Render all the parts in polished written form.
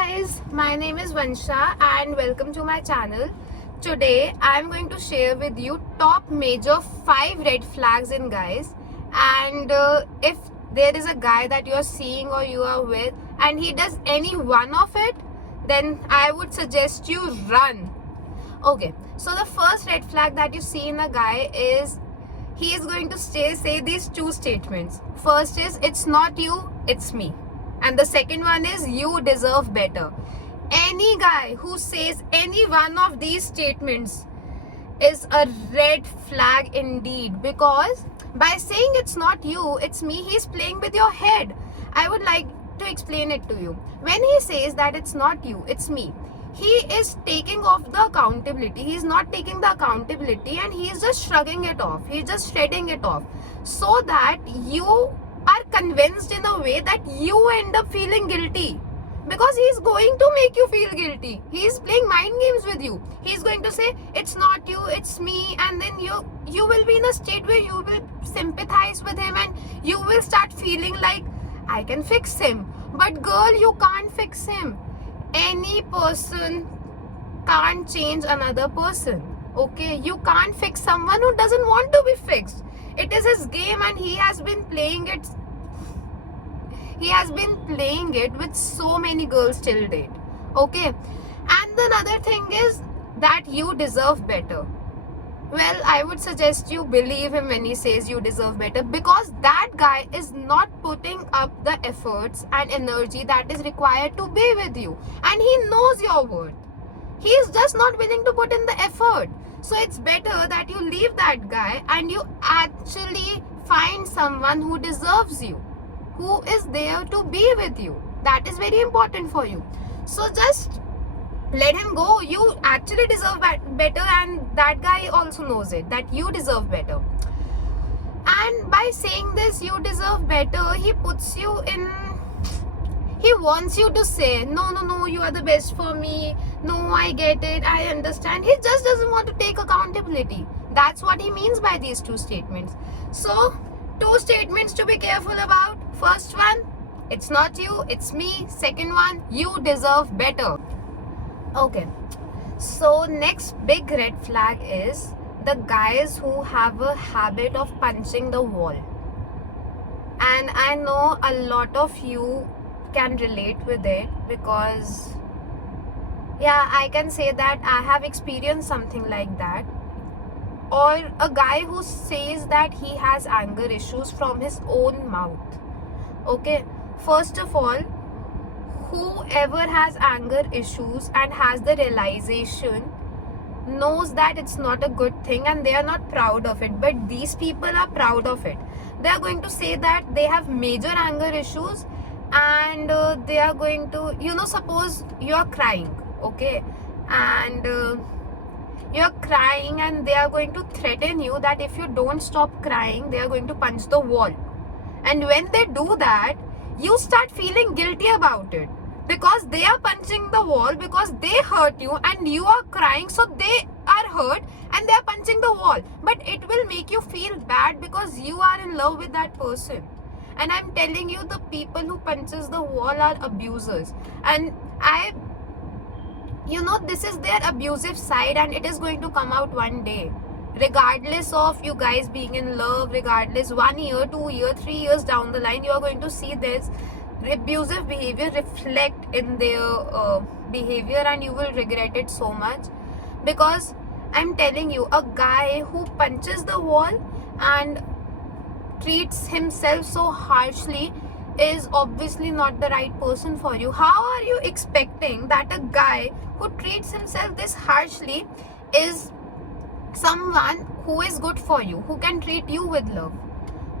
guys, my name is Vansha and welcome to my channel. Today I am going to share with you top major 5 red flags in guys, and if there is a guy that you are seeing or you are with and he does any one of it, then I would suggest you run. Okay, so the first red flag that you see in a guy is he is going to say these two statements. First is, it's not you, it's me. And the second one is, you deserve better. Any guy who says any one of these statements is a red flag indeed, because by saying it's not you, it's me, he's playing with your head. I would like to explain it to you. When he says that it's not you, it's me, he is taking off the accountability. He's not taking the accountability and he's just shrugging it off. He's just shredding it off so that you are convinced in a way that you end up feeling guilty, because he's going to make you feel guilty. He's playing mind games with you. He's going to say it's not you, it's me, and then you will be in a state where you will sympathize with him and you will start feeling like, I can fix him. But girl, you can't fix him. Any person can't change another person. Okay, you can't fix someone who doesn't want to be fixed. It is his game and he has been playing it. He has been playing it with so many girls till date. Okay, and another thing is that you deserve better. Well, I would suggest you believe him when he says you deserve better, because that guy is not putting up the efforts and energy that is required to be with you, and he knows your worth. He is just not willing to put in the effort. So it's better that you leave that guy and you actually find someone who deserves you, who is there to be with you. That is very important for you. So just let him go. You actually deserve better, and that guy also knows it, that you deserve better. And by saying this, you deserve better, he puts you in, he wants you to say, no, you are the best for me. No, I get it, I understand. He just doesn't want to take accountability. That's what he means by these two statements. So, two statements to be careful about. First one, it's not you, it's me. Second one, you deserve better. Okay, so next big red flag is the guys who have a habit of punching the wall. And I know a lot of you can relate with it, because yeah, I can say that I have experienced something like that. Or a guy who says that he has anger issues from his own mouth. Okay, first of all, whoever has anger issues and has the realization knows that it's not a good thing and they are not proud of it, but these people are proud of it. They are going to say that they have major anger issues, and they are going to, suppose you are crying, okay, and you are crying, and they are going to threaten you that if you don't stop crying, they are going to punch the wall. And when they do that, you start feeling guilty about it, because they are punching the wall because they hurt you, and you are crying, so they are hurt and they are punching the wall. But it will make you feel bad because you are in love with that person. And I'm telling you, the people who punches the wall are abusers. And this is their abusive side, and it is going to come out one day. Regardless of you guys being in love, regardless 1 year, 2 year, 3 years down the line, you are going to see this abusive behavior reflect in their behavior, and you will regret it so much. Because I'm telling you, a guy who punches the wall and treats himself so harshly is obviously not the right person for you. How are you expecting that a guy who treats himself this harshly is someone who is good for you, who can treat you with love?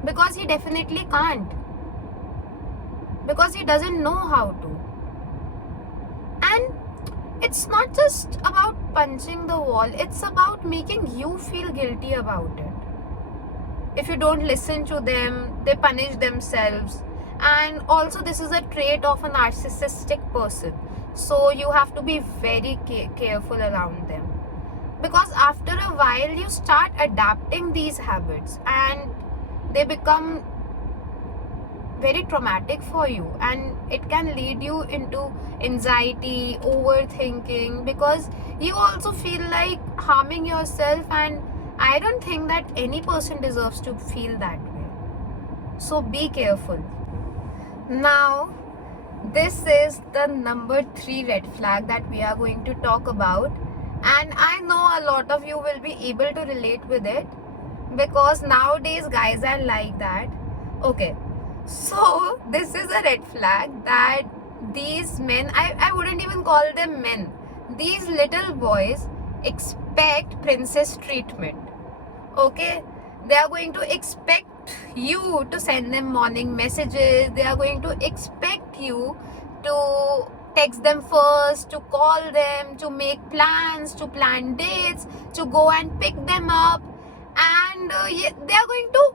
Because he definitely can't, because he doesn't know how to. And it's not just about punching the wall, it's about making you feel guilty about it. If you don't listen to them, they punish themselves. And also, this is a trait of a narcissistic person, so you have to be very careful around them, because after a while you start adapting these habits and they become very traumatic for you, and it can lead you into anxiety, overthinking, because you also feel like harming yourself, and I don't think that any person deserves to feel that way. So be careful. Now, this is the number 3 red flag that we are going to talk about, and I know a lot of you will be able to relate with it, because nowadays guys are like that. Okay, so this is a red flag that these men, I wouldn't even call them men, these little boys expect princess treatment. Okay, they are going to expect you to send them morning messages, they are going to expect you to text them first, to call them, to make plans, to plan dates, to go and pick them up, and they are going to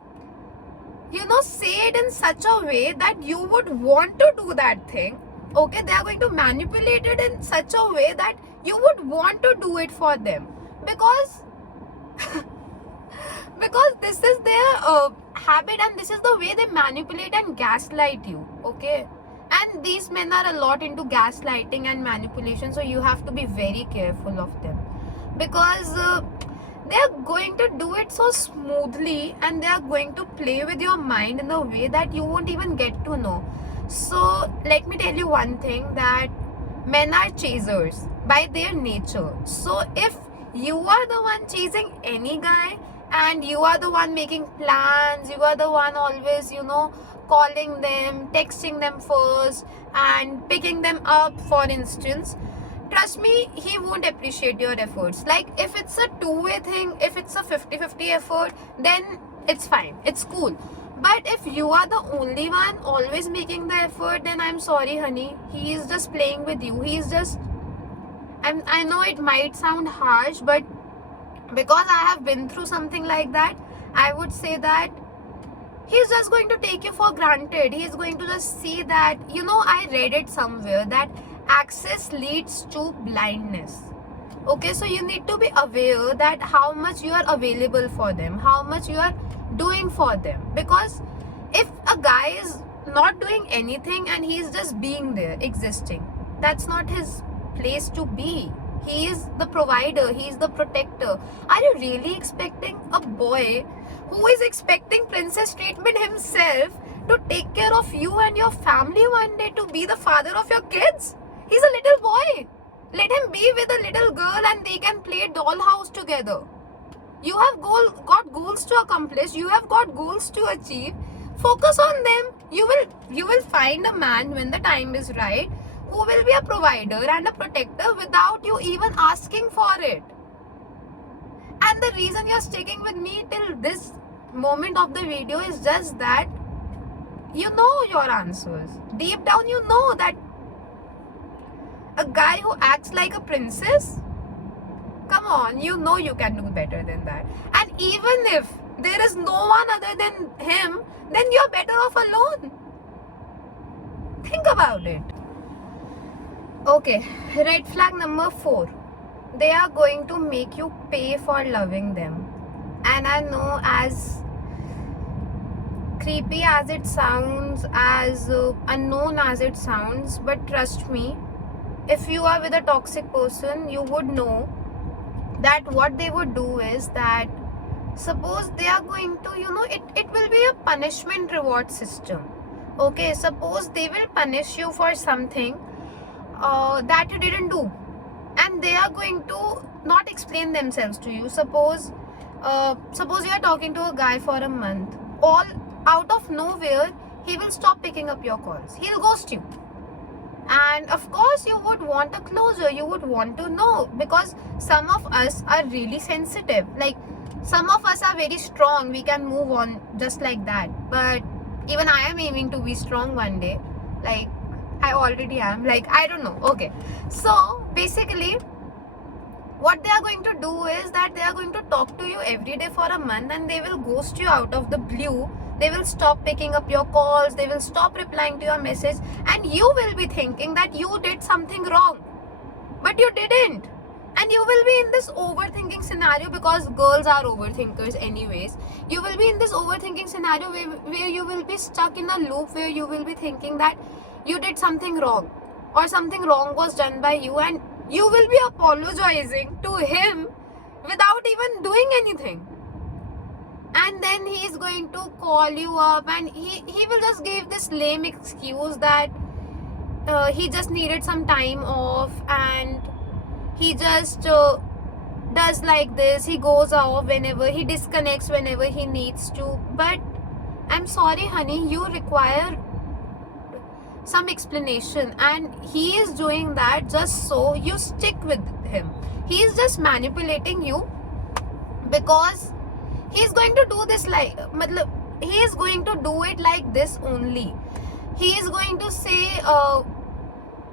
say it in such a way that you would want to do that thing. Okay, they are going to manipulate it in such a way that you would want to do it for them, because because this is their habit, and this is the way they manipulate and gaslight you. Okay, and these men are a lot into gaslighting and manipulation, so you have to be very careful of them, because they are going to do it so smoothly, and they are going to play with your mind in a way that you won't even get to know. So let me tell you one thing, that men are chasers by their nature. So if you are the one chasing any guy, and you are the one making plans, you are the one always calling them, texting them first, and picking them up, for instance, trust me, he won't appreciate your efforts. Like, if it's a two-way thing, if it's a 50-50 effort, then it's fine, it's cool. But if you are the only one always making the effort, then I'm sorry honey, he is just playing with you. He's just, I know it might sound harsh, but because I have been through something like that, I would say that he's just going to take you for granted. He's going to just see that, I read it somewhere that access leads to blindness. Okay, so you need to be aware that how much you are available for them, how much you are doing for them. Because if a guy is not doing anything and he's just being there, existing, that's not his place to be. He is the provider, he is the protector. Are you really expecting a boy who is expecting princess treatment himself to take care of you and your family one day, to be the father of your kids? He's a little boy. Let him be with a little girl and they can play dollhouse together. You have got goals to accomplish, you have got goals to achieve. Focus on them. You will find a man when the time is right, who will be a provider and a protector without you even asking for it. And the reason you're sticking with me till this moment of the video is just that you know your answers. Deep down you know that a guy who acts like a princess, come on, you know you can do better than that. And even if there is no one other than him, then you're better off alone. Think about it. Okay, red flag number 4. They are going to make you pay for loving them. And I know, as creepy as it sounds, as unknown as it sounds, but trust me, if you are with a toxic person, you would know that what they would do is that, suppose they are going to, it will be a punishment reward system. Okay, suppose they will punish you for something that you didn't do, and they are going to not explain themselves to you. Suppose you are talking to a guy for a month, all out of nowhere he will stop picking up your calls, he'll ghost you. And of course you would want a closure, you would want to know, because some of us are really sensitive. Like, some of us are very strong, we can move on just like that. But even I am aiming to be strong one day. Like, I already am. Like, I don't know. Okay, so basically what they are going to do is that they are going to talk to you every day for a month, and they will ghost you out of the blue. They will stop picking up your calls, they will stop replying to your message, and you will be thinking that you did something wrong. But you didn't. And you will be in this overthinking scenario, because girls are overthinkers anyways. You will be in this overthinking scenario where you will be stuck in a loop, where you will be thinking that you did something wrong, or something wrong was done by you, and you will be apologizing to him without even doing anything. And then he is going to call you up, and he will just give this lame excuse that he just needed some time off, and he just does like this. He goes off whenever, he disconnects whenever he needs to. But I'm sorry, honey, you require some explanation, and he is doing that just so you stick with him. He is just manipulating you, because he is going to do this like, he is going to do it like this only. He is going to say,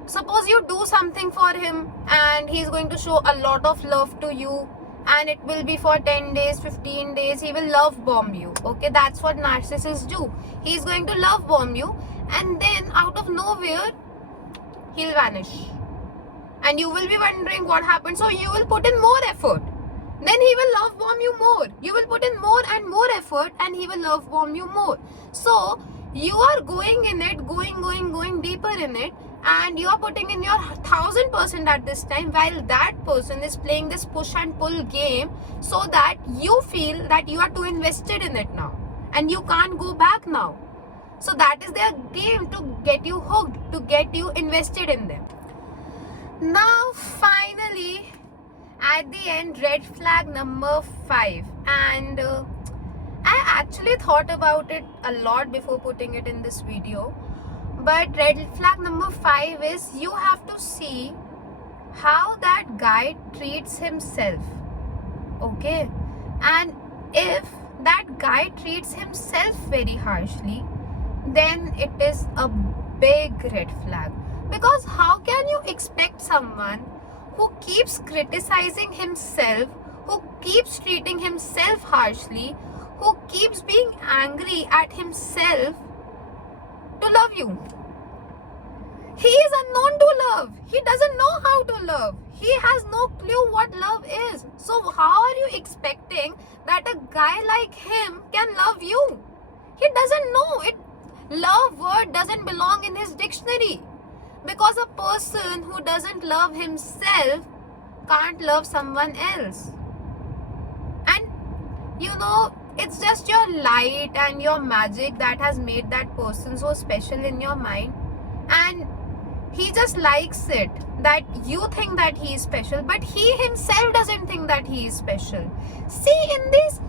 suppose you do something for him, and he is going to show a lot of love to you, and it will be for 10 days, 15 days. He will love bomb you. Okay, that's what narcissists do. He is going to love bomb you, and then out of nowhere he'll vanish, and you will be wondering what happened. So you will put in more effort, then he will love bomb you more. You will put in more and more effort, and he will love bomb you more. So you are going in it, going deeper in it, and you are putting in your 1000% at this time, while that person is playing this push and pull game, so that you feel that you are too invested in it now, and you can't go back now. So that is their game, to get you hooked, to get you invested in them. Now finally, at the end, red flag number 5, and I actually thought about it a lot before putting it in this video. But red flag number 5 is, you have to see how that guy treats himself. Okay, and if that guy treats himself very harshly, then it is a big red flag. Because how can you expect someone who keeps criticizing himself, who keeps treating himself harshly, who keeps being angry at himself, to love you? He is unknown to love. He doesn't know how to love. He has no clue what love is. So how are you expecting that a guy like him can love you? He doesn't know it. Love word doesn't belong in his dictionary, because a person who doesn't love himself can't love someone else. And you know, it's just your light and your magic that has made that person so special in your mind, and he just likes it that you think that he is special, but he himself doesn't think that he is special. See, in this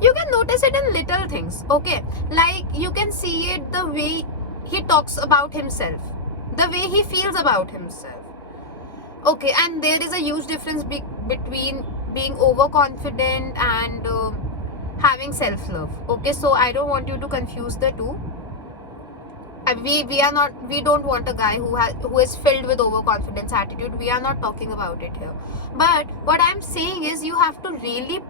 you can notice it in little things. Okay, like you can see it the way he talks about himself, the way he feels about himself. Okay, and there is a huge difference between being overconfident and having self-love. Okay, so I don't want you to confuse the two. We don't want a guy who is filled with overconfidence attitude. We are not talking about it here. But what I'm saying is, you have to really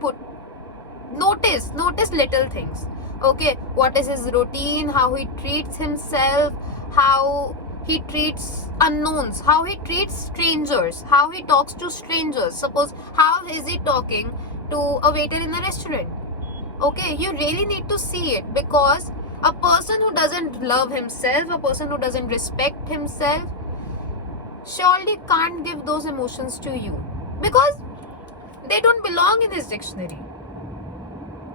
notice little things. Okay, what is his routine, how he treats himself, how he treats unknowns, how he treats strangers, how he talks to strangers. Suppose, how is he talking to a waiter in a restaurant? Okay, you really need to see it, because a person who doesn't love himself, a person who doesn't respect himself, surely can't give those emotions to you, because they don't belong in his dictionary.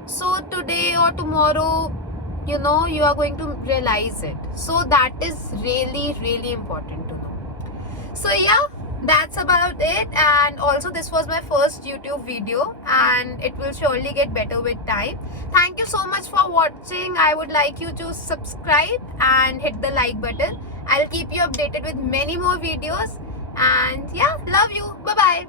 So today or tomorrow, you know, you are going to realize it. So that is really, really important to know. So yeah, that's about it. And also, this was my first YouTube video, and it will surely get better with time. Thank you so much for watching. I would like you to subscribe and hit the like button. I'll keep you updated with many more videos. And yeah, love you. Bye bye.